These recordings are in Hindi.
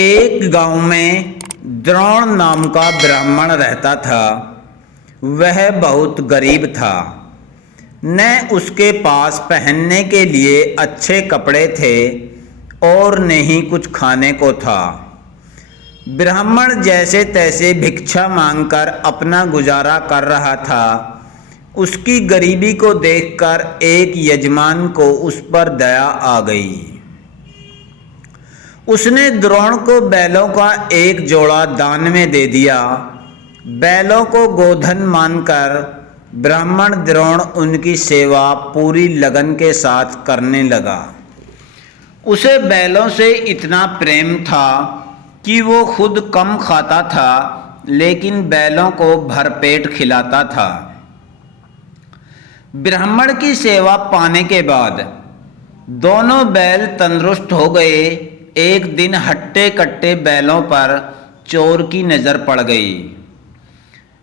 एक गांव में द्रोण नाम का ब्राह्मण रहता था। वह बहुत गरीब था। न उसके पास पहनने के लिए अच्छे कपड़े थे और न ही कुछ खाने को था। ब्राह्मण जैसे तैसे भिक्षा मांगकर अपना गुजारा कर रहा था। उसकी गरीबी को देखकर एक यजमान को उस पर दया आ गई। उसने द्रोण को बैलों का एक जोड़ा दान में दे दिया। बैलों को गोधन मानकर ब्राह्मण द्रोण उनकी सेवा पूरी लगन के साथ करने लगा। उसे बैलों से इतना प्रेम था कि वो खुद कम खाता था, लेकिन बैलों को भरपेट खिलाता था। ब्राह्मण की सेवा पाने के बाद दोनों बैल तंदुरुस्त हो गए। एक दिन हट्टे कट्टे बैलों पर चोर की नज़र पड़ गई।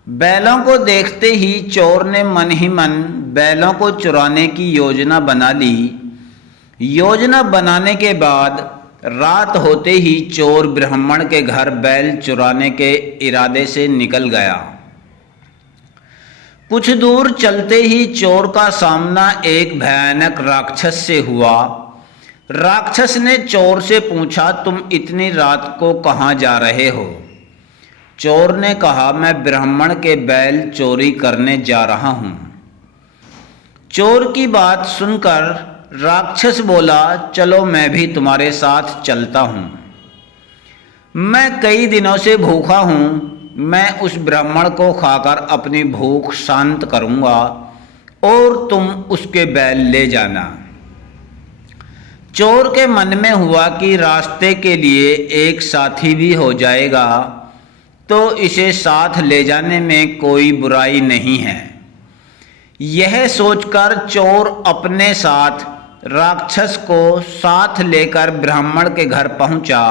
बैलों को देखते ही चोर ने मन ही मन बैलों को चुराने की योजना बना ली। योजना बनाने के बाद रात होते ही चोर ब्राह्मण के घर बैल चुराने के इरादे से निकल गया। कुछ दूर चलते ही चोर का सामना एक भयानक राक्षस से हुआ। राक्षस ने चोर से पूछा, तुम इतनी रात को कहाँ जा रहे हो? चोर ने कहा, मैं ब्राह्मण के बैल चोरी करने जा रहा हूँ। चोर की बात सुनकर राक्षस बोला, चलो मैं भी तुम्हारे साथ चलता हूँ। मैं कई दिनों से भूखा हूँ। मैं उस ब्राह्मण को खाकर अपनी भूख शांत करूँगा और तुम उसके बैल ले जाना। चोर के मन में हुआ कि रास्ते के लिए एक साथी भी हो जाएगा तो इसे साथ ले जाने में कोई बुराई नहीं है। यह सोचकर चोर अपने साथ राक्षस को साथ लेकर ब्राह्मण के घर पहुंचा।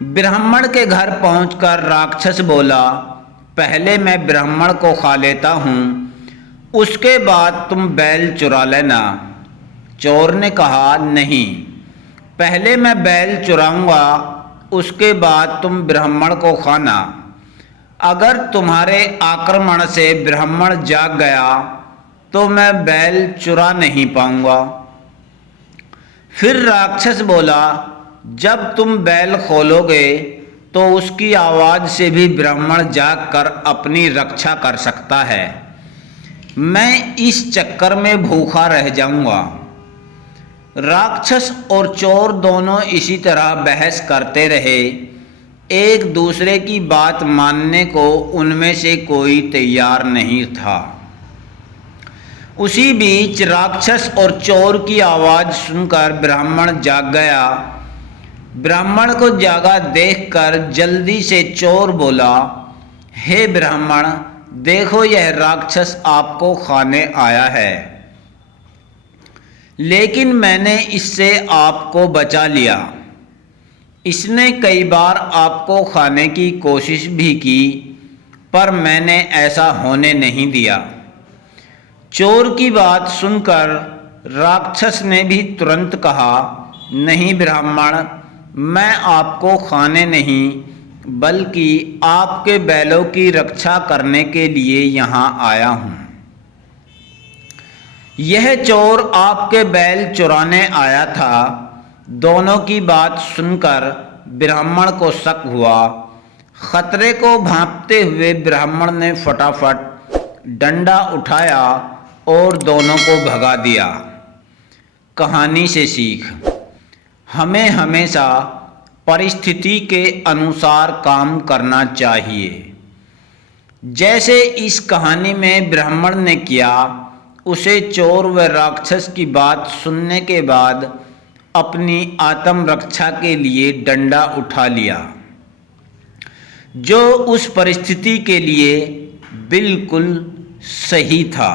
ब्राह्मण के घर पहुंचकर राक्षस बोला, पहले मैं ब्राह्मण को खा लेता हूँ, उसके बाद तुम बैल चुरा लेना। चोर ने कहा, नहीं, पहले मैं बैल चुराऊंगा, उसके बाद तुम ब्राह्मण को खाना। अगर तुम्हारे आक्रमण से ब्राह्मण जाग गया तो मैं बैल चुरा नहीं पाऊंगा। फिर राक्षस बोला, जब तुम बैल खोलोगे तो उसकी आवाज़ से भी ब्राह्मण जागकर अपनी रक्षा कर सकता है। मैं इस चक्कर में भूखा रह जाऊंगा। राक्षस और चोर दोनों इसी तरह बहस करते रहे। एक दूसरे की बात मानने को उनमें से कोई तैयार नहीं था। उसी बीच राक्षस और चोर की आवाज़ सुनकर ब्राह्मण जाग गया। ब्राह्मण को जागा देखकर जल्दी से चोर बोला, हे ब्राह्मण, देखो यह राक्षस आपको खाने आया है, लेकिन मैंने इससे आपको बचा लिया। इसने कई बार आपको खाने की कोशिश भी की, पर मैंने ऐसा होने नहीं दिया। चोर की बात सुनकर राक्षस ने भी तुरंत कहा, नहीं ब्राह्मण, मैं आपको खाने नहीं बल्कि आपके बैलों की रक्षा करने के लिए यहाँ आया हूँ। यह चोर आपके बैल चुराने आया था। दोनों की बात सुनकर ब्राह्मण को शक हुआ। खतरे को भांपते हुए ब्राह्मण ने फटाफट डंडा उठाया और दोनों को भगा दिया। कहानी से सीख, हमें हमेशा परिस्थिति के अनुसार काम करना चाहिए। जैसे इस कहानी में ब्राह्मण ने किया, उसे चोर व राक्षस की बात सुनने के बाद अपनी आत्मरक्षा के लिए डंडा उठा लिया, जो उस परिस्थिति के लिए बिल्कुल सही था।